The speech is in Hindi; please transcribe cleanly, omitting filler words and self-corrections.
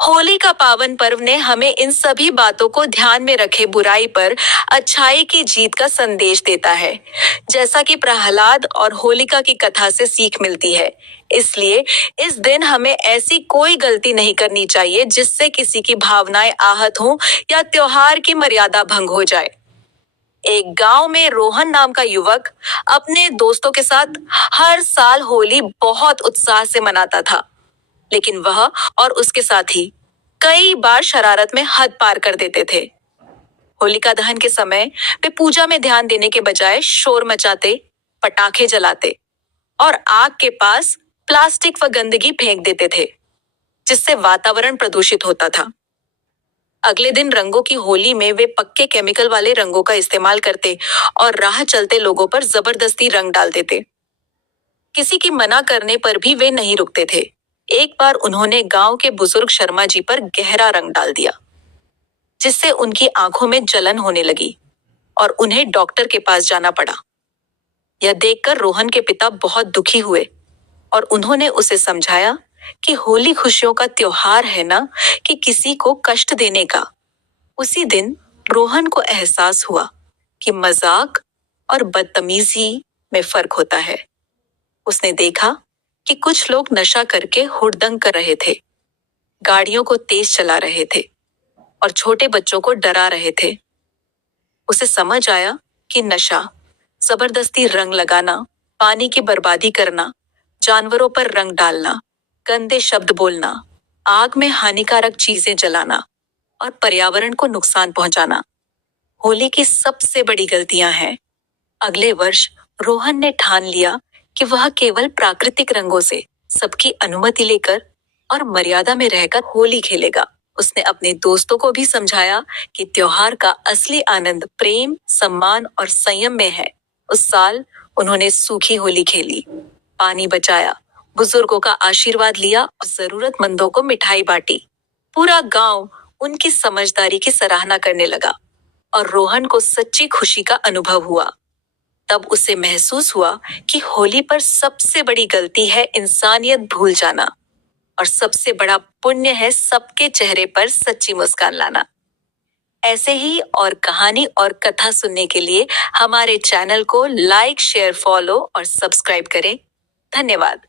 होली का पावन पर्व ने हमें इन सभी बातों को ध्यान में रखे बुराई पर अच्छाई की जीत का संदेश देता है। जैसा कि प्रहलाद और होलिका की कथा से सीख मिलती है, इसलिए इस दिन हमें ऐसी कोई गलती नहीं करनी चाहिए जिससे किसी की भावनाएं आहत हों या त्योहार की मर्यादा भंग हो जाए। एक गांव में रोहन नाम का युवक अपने दोस्तों के साथ हर साल होली बहुत उत्साह से मनाता था, लेकिन वह और उसके साथी कई बार शरारत में हद पार कर देते थे। होलिका दहन के समय वे पूजा में ध्यान देने के बजाय शोर मचाते, पटाखे जलाते और आग के पास प्लास्टिक व गंदगी फेंक देते थे, जिससे वातावरण प्रदूषित होता था। अगले दिन रंगों की होली में वे पक्के केमिकल वाले रंगों का इस्तेमाल करते और राह चलते लोगों पर जबरदस्ती रंग डाल देते। किसी की मना करने पर भी वे नहीं रुकते थे। एक बार उन्होंने गांव के बुजुर्ग शर्मा जी पर गहरा रंग डाल दिया, जिससे उनकी आंखों में जलन होने लगी और उन्हें डॉक्टर के पास जाना पड़ा। यह देखकर रोहन के पिता बहुत दुखी हुए और उन्होंने उसे समझाया कि होली खुशियों का त्योहार है ना, कि किसी को कष्ट देने का। उसी दिन रोहन को एहसास हुआ कि मजाक और बदतमीजी में फर्क होता है। उसने देखा कि कुछ लोग नशा करके हुड़दंग कर रहे थे, गाड़ियों को तेज चला रहे थे और छोटे बच्चों को डरा रहे थे। उसे समझ आया कि नशा, जबरदस्ती रंग लगाना, पानी की बर्बादी करना, जानवरों पर रंग डालना, गंदे शब्द बोलना, आग में हानिकारक चीजें जलाना और पर्यावरण को नुकसान पहुंचाना होली की सबसे बड़ी गलतियां हैं। अगले वर्ष रोहन ने ठान लिया कि वह केवल प्राकृतिक रंगों से सबकी अनुमति लेकर और मर्यादा में रहकर होली खेलेगा। उसने अपने दोस्तों को भी समझाया कि त्योहार का असली आनंद प्रेम, सम्मान और संयम में है। उस साल उन्होंने सूखी होली खेली, पानी बचाया, बुजुर्गों का आशीर्वाद लिया और जरूरतमंदों को मिठाई बांटी। पूरा गांव उनकी समझदारी की सराहना करने लगा और रोहन को सच्ची खुशी का अनुभव हुआ। तब उसे महसूस हुआ कि होली पर सबसे बड़ी गलती है इंसानियत भूल जाना और सबसे बड़ा पुण्य है सबके चेहरे पर सच्ची मुस्कान लाना। ऐसे ही और कहानी और कथा सुनने के लिए हमारे चैनल को लाइक, शेयर, फॉलो और सब्सक्राइब करें। धन्यवाद।